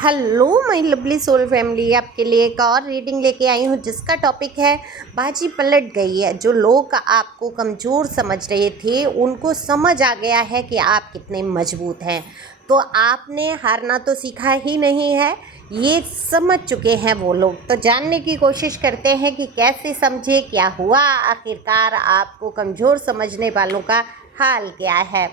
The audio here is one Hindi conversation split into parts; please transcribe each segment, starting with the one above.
Hello my lovely soul family, आपके लिए एक और रीडिंग लेके आई हूँ जिसका टॉपिक है बाजी पलट गई है। जो लोग आपको कमज़ोर समझ रहे थे उनको समझ आ गया है कि आप कितने मजबूत हैं। तो आपने हारना तो सीखा ही नहीं है, ये समझ चुके हैं वो लोग। तो जानने की कोशिश करते हैं कि कैसे समझे, क्या हुआ आखिरकार, आपको कमज़ोर समझने वालों का हाल क्या है।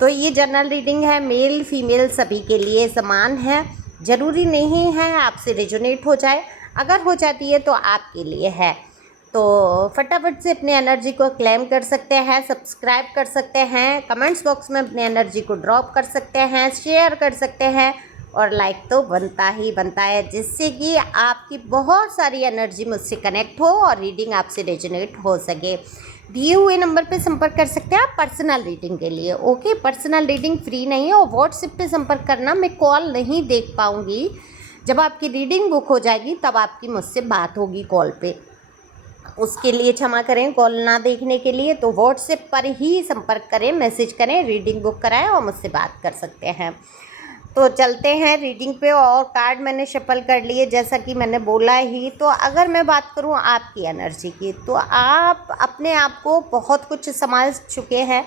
तो ये जनरल रीडिंग है, मेल फीमेल सभी के लिए समान है। ज़रूरी नहीं है आपसे रेजोनेट हो जाए, अगर हो जाती है तो आपके लिए है। तो फटाफट से अपने एनर्जी को क्लेम कर सकते हैं, सब्सक्राइब कर सकते हैं, कमेंट्स बॉक्स में अपने एनर्जी को ड्रॉप कर सकते हैं, शेयर कर सकते हैं और लाइक तो बनता ही बनता है, जिससे कि आपकी बहुत सारी एनर्जी मुझसे कनेक्ट हो और रीडिंग आपसे रेजोनेट हो सके। दिए हुए नंबर पे संपर्क कर सकते हैं आप पर्सनल रीडिंग के लिए। ओके, पर्सनल रीडिंग फ्री नहीं है और व्हाट्सएप पे संपर्क करना, मैं कॉल नहीं देख पाऊँगी। जब आपकी रीडिंग बुक हो जाएगी तब आपकी मुझसे बात होगी कॉल पे, उसके लिए क्षमा करें कॉल ना देखने के लिए। तो व्हाट्सएप पर ही संपर्क करें, मैसेज करें, रीडिंग बुक कराएं और मुझसे बात कर सकते हैं। तो चलते हैं रीडिंग पे। और कार्ड मैंने शफल कर लिए जैसा कि मैंने बोला ही। तो अगर मैं बात करूं आपकी एनर्जी की, तो आप अपने आप को बहुत कुछ संभाल चुके हैं।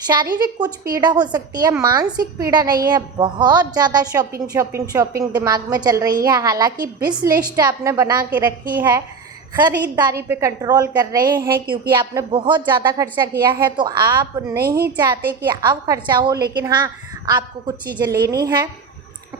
शारीरिक कुछ पीड़ा हो सकती है, मानसिक पीड़ा नहीं है। बहुत ज़्यादा शॉपिंग शॉपिंग शॉपिंग दिमाग में चल रही है, हालांकि विश लिस्ट आपने बना के रखी है। ख़रीदारी पे कंट्रोल कर रहे हैं क्योंकि आपने बहुत ज़्यादा खर्चा किया है। तो आप नहीं चाहते कि अब खर्चा हो, लेकिन हाँ, आपको कुछ चीज़ें लेनी है।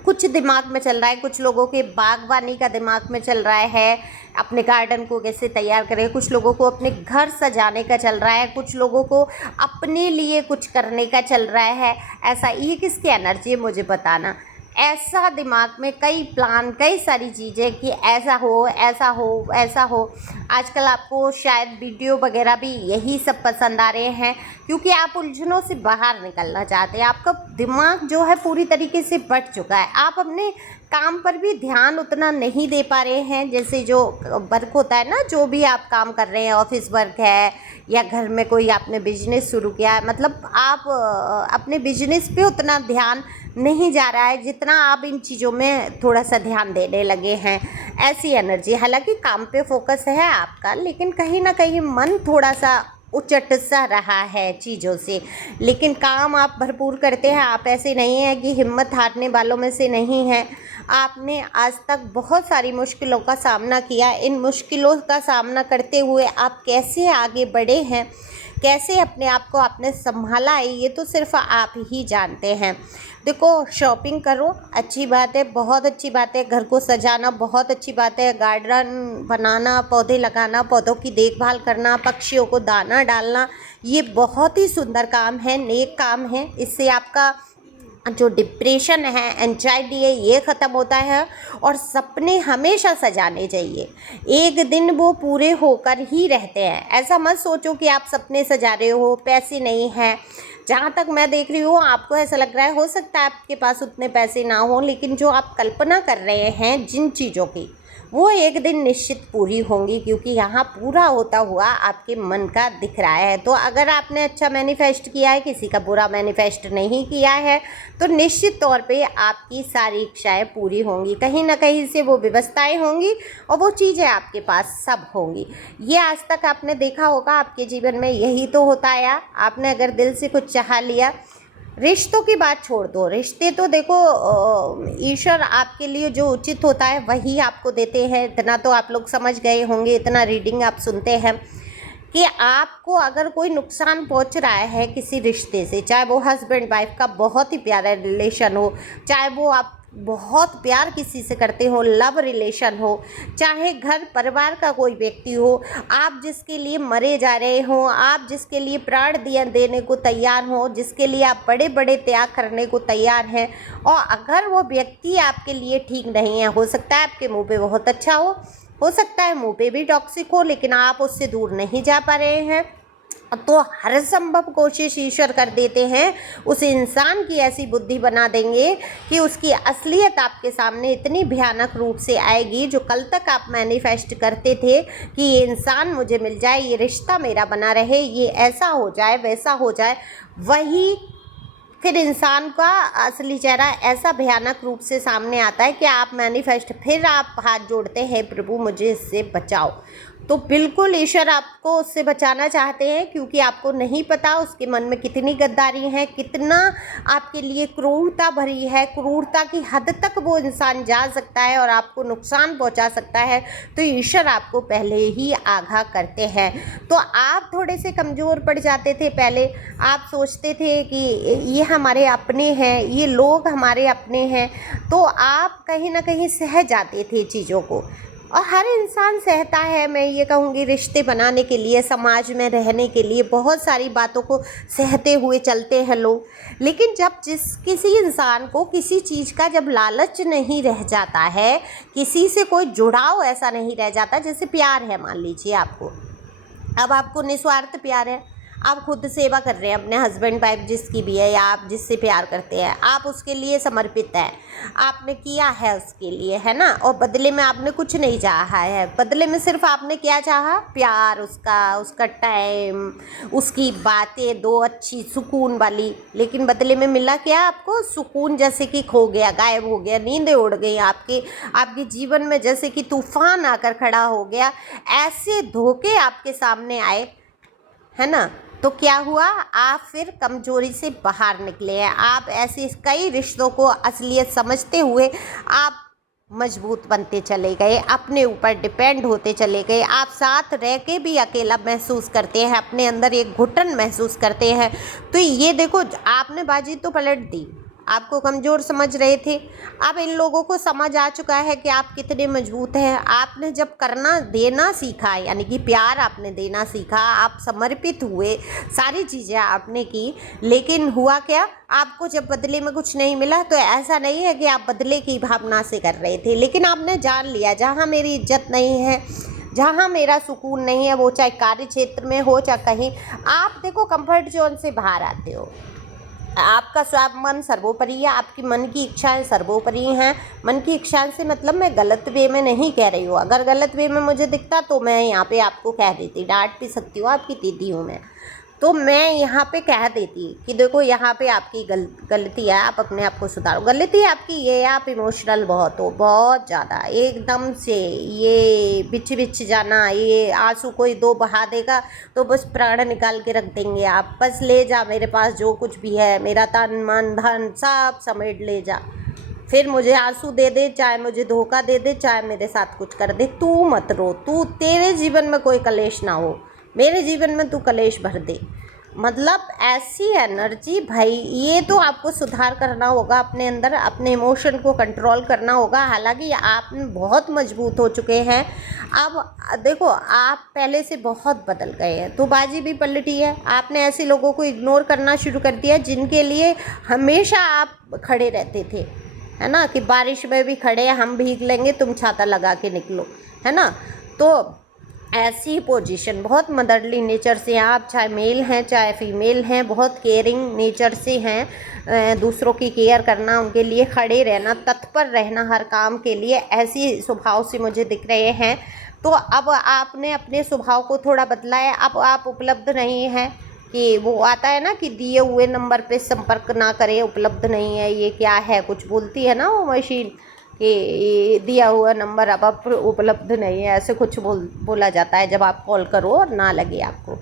कुछ दिमाग में चल रहा है, कुछ लोगों के बागवानी का दिमाग में चल रहा है, अपने गार्डन को कैसे तैयार करें। कुछ लोगों को अपने घर सजाने का चल रहा है, कुछ लोगों को अपने लिए कुछ करने का चल रहा है। ऐसा ये किसकी एनर्जी है मुझे बताना। ऐसा दिमाग में कई प्लान, कई सारी चीज़ें कि ऐसा हो, ऐसा हो, ऐसा हो। आजकल आपको शायद वीडियो वगैरह भी यही सब पसंद आ रहे हैं क्योंकि आप उलझनों से बाहर निकलना चाहते हैं। आपका दिमाग जो है पूरी तरीके से बट चुका है। आप अपने काम पर भी ध्यान उतना नहीं दे पा रहे हैं। जैसे जो वर्क होता है ना, जो भी आप काम कर रहे हैं, ऑफिस वर्क है या घर में कोई आपने बिजनेस शुरू किया है, मतलब आप अपने बिजनेस पे उतना ध्यान नहीं जा रहा है जितना आप इन चीज़ों में थोड़ा सा ध्यान देने लगे हैं। ऐसी एनर्जी, हालांकि काम पे फोकस है आपका, लेकिन कहीं ना कहीं मन थोड़ा सा उचट सा रहा है चीज़ों से। लेकिन काम आप भरपूर करते हैं, आप ऐसे नहीं हैं कि हिम्मत हारने वालों में से नहीं हैं। आपने आज तक बहुत सारी मुश्किलों का सामना किया। इन मुश्किलों का सामना करते हुए आप कैसे आगे बढ़े हैं, कैसे अपने आप को आपने संभाला है, ये तो सिर्फ आप ही जानते हैं। देखो, शॉपिंग करो, अच्छी बात है, बहुत अच्छी बात है। घर को सजाना बहुत अच्छी बात है। गार्डन बनाना, पौधे लगाना, पौधों की देखभाल करना, पक्षियों को दाना डालना, ये बहुत ही सुंदर काम है, नेक काम है। इससे आपका जो डिप्रेशन है, एंजाइटी है, ये ख़त्म होता है। और सपने हमेशा सजाने चाहिए, एक दिन वो पूरे होकर ही रहते हैं। ऐसा मत सोचो कि आप सपने सजा रहे हो, पैसे नहीं हैं। जहाँ तक मैं देख रही हूँ, आपको ऐसा लग रहा है, हो सकता है आपके पास उतने पैसे ना हो, लेकिन जो आप कल्पना कर रहे हैं जिन चीज़ों की, वो एक दिन निश्चित पूरी होंगी, क्योंकि यहाँ पूरा होता हुआ आपके मन का दिख रहा है। तो अगर आपने अच्छा मैनिफेस्ट किया है, किसी का बुरा मैनिफेस्ट नहीं किया है, तो निश्चित तौर पे आपकी सारी इच्छाएं पूरी होंगी। कहीं ना कहीं से वो व्यवस्थाएं होंगी और वो चीज़ें आपके पास सब होंगी। ये आज तक आपने देखा होगा, आपके जीवन में यही तो होता आया। आपने अगर दिल से कुछ चाह लिया, रिश्तों की बात छोड़ दो, रिश्ते तो देखो ईश्वर आपके लिए जो उचित होता है वही आपको देते हैं। इतना तो आप लोग समझ गए होंगे, इतना रीडिंग आप सुनते हैं कि आपको अगर कोई नुकसान पहुंच रहा है किसी रिश्ते से, चाहे वो हस्बैंड वाइफ का बहुत ही प्यारा रिलेशन हो, चाहे वो आप बहुत प्यार किसी से करते हो, लव रिलेशन हो, चाहे घर परिवार का कोई व्यक्ति हो, आप जिसके लिए मरे जा रहे हो, आप जिसके लिए प्राण देने को तैयार हो, जिसके लिए आप बड़े बड़े त्याग करने को तैयार हैं, और अगर वो व्यक्ति आपके लिए ठीक नहीं है, हो सकता है आपके मुंह पे बहुत अच्छा हो सकता है मुंह पे भी टॉक्सिक हो, लेकिन आप उससे दूर नहीं जा पा रहे हैं, तो हर संभव कोशिश ईश्वर कर देते हैं, उस इंसान की ऐसी बुद्धि बना देंगे कि उसकी असलियत आपके सामने इतनी भयानक रूप से आएगी। जो कल तक आप मैनिफेस्ट करते थे कि ये इंसान मुझे मिल जाए, ये रिश्ता मेरा बना रहे, ये ऐसा हो जाए, वैसा हो जाए, वही फिर इंसान का असली चेहरा ऐसा भयानक रूप से सामने आता है कि आप मैनिफेस्ट, फिर आप हाथ जोड़ते हैं, प्रभु मुझे इससे बचाओ। तो बिल्कुल ईश्वर आपको उससे बचाना चाहते हैं, क्योंकि आपको नहीं पता उसके मन में कितनी गद्दारी है, कितना आपके लिए क्रूरता भरी है, क्रूरता की हद तक वो इंसान जा सकता है और आपको नुकसान पहुंचा सकता है। तो ईश्वर आपको पहले ही आगाह करते हैं। तो आप थोड़े से कमज़ोर पड़ जाते थे पहले, आप सोचते थे कि ये हमारे अपने हैं, ये लोग हमारे अपने हैं, तो आप कहीं ना कहीं सह जाते थे चीज़ों को। और हर इंसान सहता है, मैं ये कहूँगी, रिश्ते बनाने के लिए, समाज में रहने के लिए बहुत सारी बातों को सहते हुए चलते हैं लोग। लेकिन जब किसी इंसान को किसी चीज़ का जब लालच नहीं रह जाता है, किसी से कोई जुड़ाव ऐसा नहीं रह जाता, जैसे प्यार है, मान लीजिए आपको, अब आपको निस्वार्थ प्यार है, आप खुद सेवा कर रहे हैं अपने हस्बैंड वाइफ जिसकी भी है, या आप जिससे प्यार करते हैं, आप उसके लिए समर्पित हैं, आपने किया है उसके लिए, है ना, और बदले में आपने कुछ नहीं चाहा है, बदले में सिर्फ आपने क्या चाहा, प्यार, उसका टाइम, उसकी बातें दो अच्छी सुकून वाली। लेकिन बदले में मिला क्या आपको? सुकून जैसे कि खो गया, गायब हो गया, नींदें उड़ गई आपके जीवन में, जैसे कि तूफान आकर खड़ा हो गया। ऐसे धोखे आपके सामने आए, है ना, तो क्या हुआ? आप फिर कमजोरी से बाहर निकले हैं। आप ऐसे कई रिश्तों को असलियत समझते हुए आप मजबूत बनते चले गए, अपने ऊपर डिपेंड होते चले गए। आप साथ रह के भी अकेला महसूस करते हैं, अपने अंदर एक घुटन महसूस करते हैं। तो ये देखो, आपने बाजी तो पलट दी, आपको कमज़ोर समझ रहे थे, अब इन लोगों को समझ आ चुका है कि आप कितने मजबूत हैं। आपने जब करना देना सीखा, यानी कि प्यार आपने देना सीखा, आप समर्पित हुए, सारी चीज़ें आपने की, लेकिन हुआ क्या? आपको जब बदले में कुछ नहीं मिला, तो ऐसा नहीं है कि आप बदले की भावना से कर रहे थे, लेकिन आपने जान लिया जहाँ मेरी इज्जत नहीं है, जहाँ मेरा सुकून नहीं है, वो चाहे कार्य क्षेत्र में हो चाहे कहीं, आप देखो कंफर्ट जोन से बाहर आते हो। आपका स्वाभ मन सर्वोपरि है, आपकी मन की इच्छाएं सर्वोपरि हैं। मन की इच्छाएं से मतलब मैं गलत वे में नहीं कह रही हूँ, अगर गलत वे में मुझे दिखता तो मैं यहाँ पे आपको कह देती, डांट भी सकती हूँ, आपकी दीदी हूँ मैं, तो मैं यहाँ पे कह देती कि देखो यहाँ पे आपकी गलती है, आप अपने आप को सुधारो। गलती आपकी ये है, आप इमोशनल बहुत हो, बहुत ज़्यादा, एकदम से ये बिछ जाना, ये आंसू कोई दो बहा देगा तो बस प्राण निकाल के रख देंगे आप, बस ले जा मेरे पास जो कुछ भी है, मेरा तन मन धन सब समेट ले जा, फिर मुझे आंसू दे दे, चाहे मुझे धोखा दे दे, चाहे मेरे साथ कुछ कर दे, तू मत रो, तू, तेरे जीवन में कोई कलेश ना हो, मेरे जीवन में तू कलेश भर दे। मतलब ऐसी एनर्जी भाई, ये तो आपको सुधार करना होगा अपने अंदर, अपने इमोशन को कंट्रोल करना होगा। हालांकि आप बहुत मजबूत हो चुके हैं, अब देखो आप पहले से बहुत बदल गए हैं, तो बाजी भी पलटी है। आपने ऐसे लोगों को इग्नोर करना शुरू कर दिया जिनके लिए हमेशा आप खड़े रहते थे, है ना, कि बारिश में भी खड़े हैं, हम भीग लेंगे, तुम छाता लगा के निकलो, है ना। तो ऐसी पोजीशन, बहुत मदरली नेचर से हैं आप, चाहे मेल हैं चाहे फीमेल हैं, बहुत केयरिंग नेचर से हैं, दूसरों की केयर करना, उनके लिए खड़े रहना, तत्पर रहना हर काम के लिए, ऐसी स्वभाव से मुझे दिख रहे हैं। तो अब आपने अपने स्वभाव को थोड़ा बदला है, अब आप उपलब्ध नहीं हैं, कि वो आता है ना कि दिए हुए नंबर पे संपर्क ना करें, उपलब्ध नहीं है, ये क्या है, कुछ बोलती है ना वो मशीन कि दिया हुआ नंबर अब उपलब्ध नहीं है, ऐसे कुछ बोला जाता है जब आप कॉल करो और ना लगे आपको,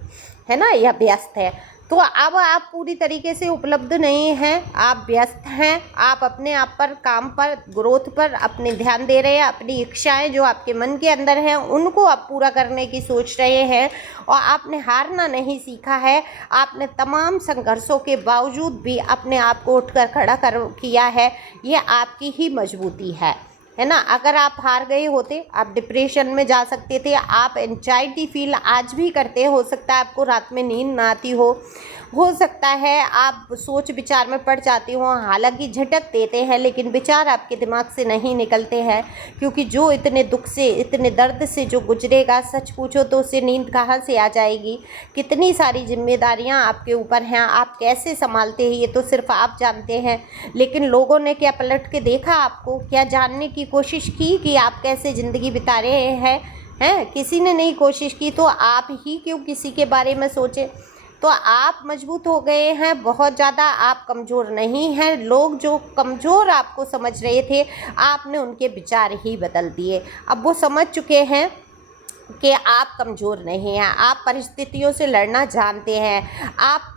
है ना, या व्यस्त है। तो अब आप पूरी तरीके से उपलब्ध नहीं हैं, आप व्यस्त हैं, आप अपने आप पर, काम पर, ग्रोथ पर अपने ध्यान दे रहे हैं, अपनी इच्छाएं जो आपके मन के अंदर हैं उनको आप पूरा करने की सोच रहे हैं, और आपने हारना नहीं सीखा है। आपने तमाम संघर्षों के बावजूद भी अपने आप को उठकर खड़ा किया है, ये आपकी ही मजबूती है ना। अगर आप हार गए होते, आप डिप्रेशन में जा सकते थे, आप एंजाइटी फील आज भी करते, हो सकता है आपको रात में नींद ना आती हो सकता है आप सोच विचार में पड़ जाती हो, हालांकि झटक देते हैं लेकिन विचार आपके दिमाग से नहीं निकलते हैं, क्योंकि जो इतने दुख से, इतने दर्द से जो गुजरेगा, सच पूछो तो उसे नींद कहाँ से आ जाएगी। कितनी सारी जिम्मेदारियां आपके ऊपर हैं, आप कैसे संभालते हैं ये तो सिर्फ आप जानते हैं, लेकिन लोगों ने क्या पलट के देखा आपको, क्या जानने की कोशिश की कि आप कैसे ज़िंदगी बिता रहे हैं? किसी ने नहीं कोशिश की, तो आप ही क्यों किसी के बारे में सोचें। तो तो आप मजबूत हो गए हैं बहुत ज़्यादा, आप कमज़ोर नहीं हैं। लोग जो कमज़ोर आपको समझ रहे थे, आपने उनके विचार ही बदल दिए। अब वो समझ चुके हैं कि आप कमज़ोर नहीं हैं, आप परिस्थितियों से लड़ना जानते हैं। आप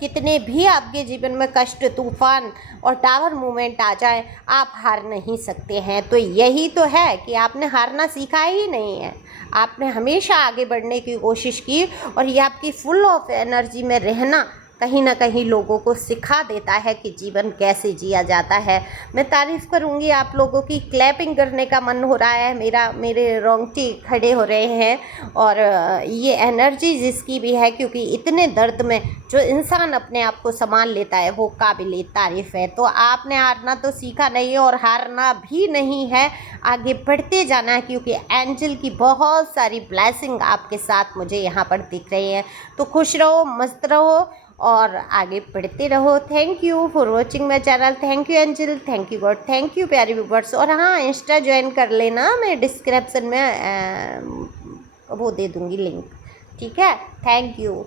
कितने भी आपके जीवन में कष्ट, तूफ़ान और टावर मूवमेंट आ जाए, आप हार नहीं सकते हैं। तो यही तो है कि आपने हारना सीखा ही नहीं है, आपने हमेशा आगे बढ़ने की कोशिश की, और ये आपकी फुल ऑफ एनर्जी में रहना कहीं ना कहीं लोगों को सिखा देता है कि जीवन कैसे जिया जाता है। मैं तारीफ़ करूँगी आप लोगों की, क्लैपिंग करने का मन हो रहा है मेरे रोंगटे खड़े हो रहे हैं। और ये एनर्जी जिसकी भी है, क्योंकि इतने दर्द में जो इंसान अपने आप को संभाल लेता है वो काबिल तारीफ़ है। तो आपने हारना तो सीखा नहीं है और हारना भी नहीं है, आगे बढ़ते जाना है, क्योंकि एंजल की बहुत सारी ब्लेसिंग आपके साथ मुझे यहाँ पर दिख रही है। तो खुश रहो, मस्त रहो और आगे बढ़ते रहो। Thank you for watching my channel. Thank you angel, thank you God, thank you प्यारे व्यूवर्स। और हाँ, इंस्टा ज्वाइन कर लेना, मैं डिस्क्रिप्शन में वो दे दूँगी लिंक। ठीक है, थैंक यू।